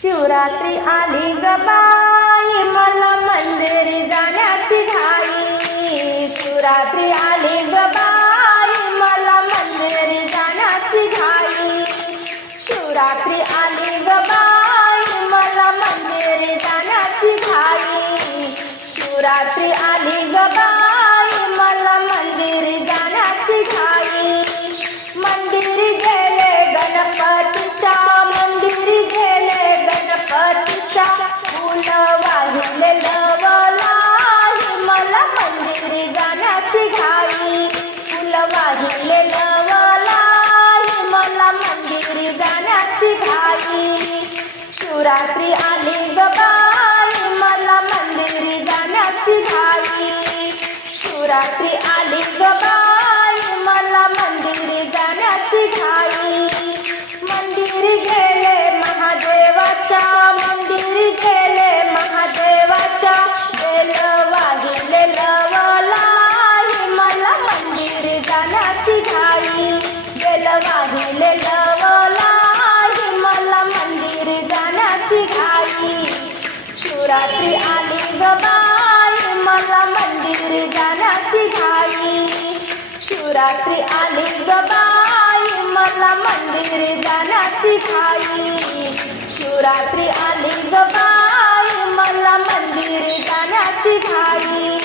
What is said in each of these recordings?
शिवरात्री आली गबाई मला मंदिरी जाण्याची घाई. शिवरात्री आली शिवरात्री आली गबाई मला मंदिरी जाण्याची घाई. शिवरात्री आली गबाई मला मंदिरी जा शिवरात्री आली ग बाई. मला मंदिर जाण्याची घाई. शिवरात्री आली ग बाई. मला मंदिर जाण्याची घाई. शिवरात्री आली ग बाई. मला मंदिर जाण्याची घाई.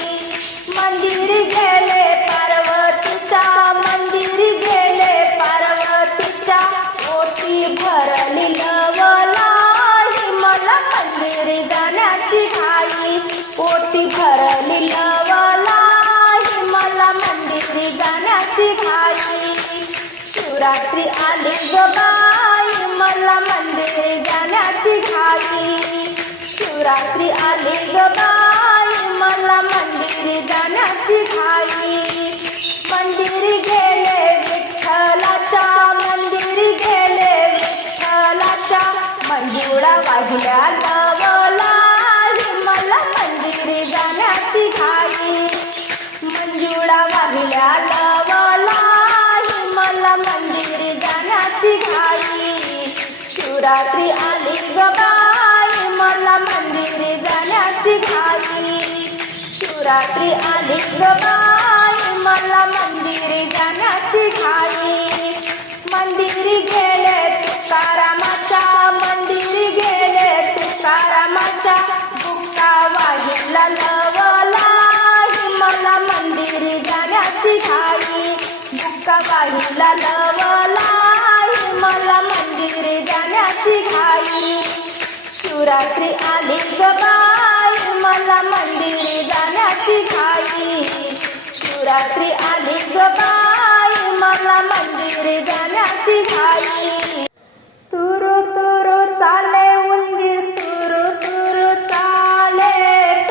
मंदिर गेले शिवरात्री आली ग बाई. मला मंदिरी जाण्याची घाई. मंदिरी गेले विठ्ठलाच्या मंदिरी गेले विठ्ठलाच्या. मंजुळा वाहिल्या लवलाई मला मंदिरी जाण्याची घाई. मंजुळा वाहिल्या लवलाई मला मंदिरी जाण्याची घाई. शिवरात्री आली ग शिवरात्री आली बाई मला मंदिरी जाण्याची घाई. मंदिरी गेले तुकारामाच्या मंदिरी गेले तुकारामाच्या. बुक्का वाहिला लवलाई मला मंदिरी जाण्याची घाई. बुक्का वाहिला लवलाई मला मंदिरी जाण्याची घाई. शिवरात्री आली ग जाण्याची घाई शिवरात्री आली ग बाई मला मंदिर जाण्याची घाई. तुरु तुरु चाले उंदीर तुरु तुरु चाले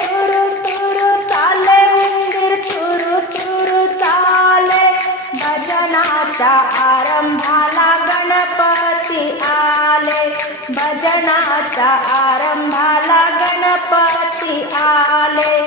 तुरु तुरु चाले उंदीर तुरु तुरु चाले. भजनाचा आरंभाला गणपती आले भजनाचा आरंभाला गणपती आले.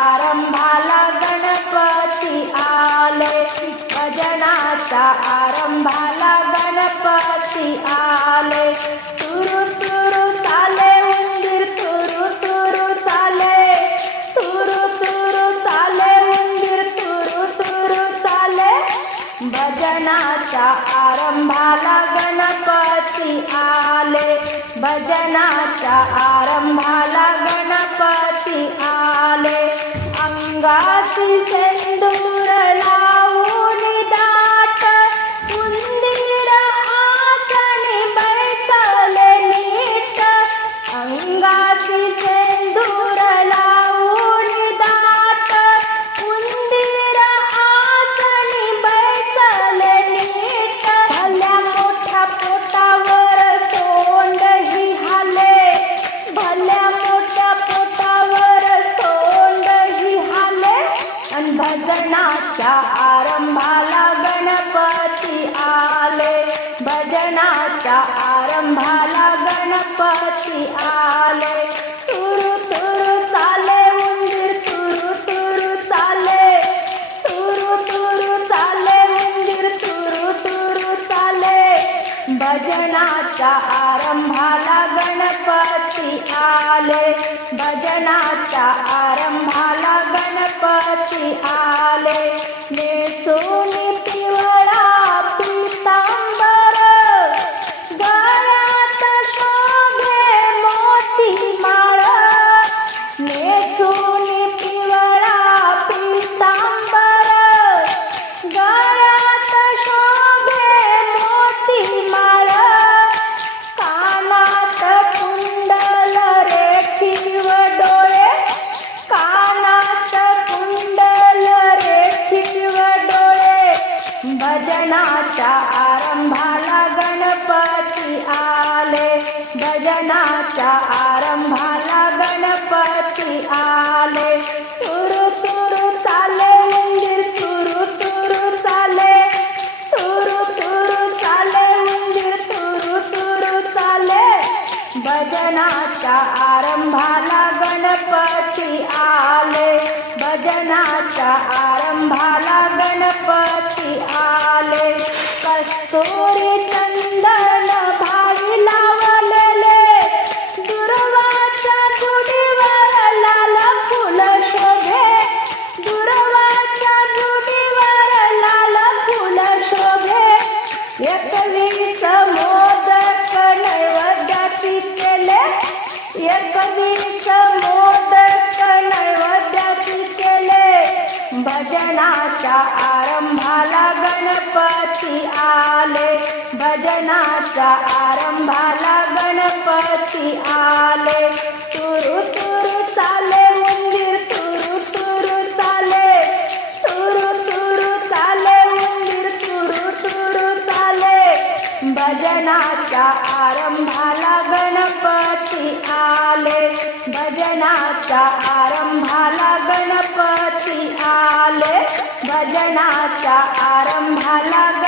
आरंभाला गणपती आले. भजनाचा आरंभाला गणपती आले. तुरु तुरु चाले उंदीर तुरु तुरु चाले. तुरु तुरु चाले उंदीर तुरु तुरु चाले. भजनाचा आरंभाला गणपती आले. भजनाचा आरंभाला गणपती आले. Sungasi Sen भजनाच्या आरंभाला गणपती आले. तुरु तुरु चाले उंदीर तुरु तुरु चाले. तुरु तुरु चाले उंदीर तुरु तुरु चाले. भजनाच्या आरंभाला गणपती आले. भजनाच्या आरंभाला गणपती आले. नेसोनी पिवळा आरंभाला गणपती आले. भजनाच्या आरंभाला गणपती आले. तुरु तुरु चाले उंदीर तुरु तुरु चाले. तुरु तुरु चाले उंदीर तुरु तुरु चाले. भजनाच्या आरंभाला गणपती आले. भजनाच्या आरंभाला गणपती मोदक नैवेद्याची केले एकवीस मोदक नैवेद्याची केले भजनाच्या आरंभाला गणपती आले. भजनाच्या आरंभाला गणपती आले. तुरु भजनाच्या आरंभाला गणपती आले. भजनाच्या आरंभाला गणपती आले. भजनाच्या आरंभाला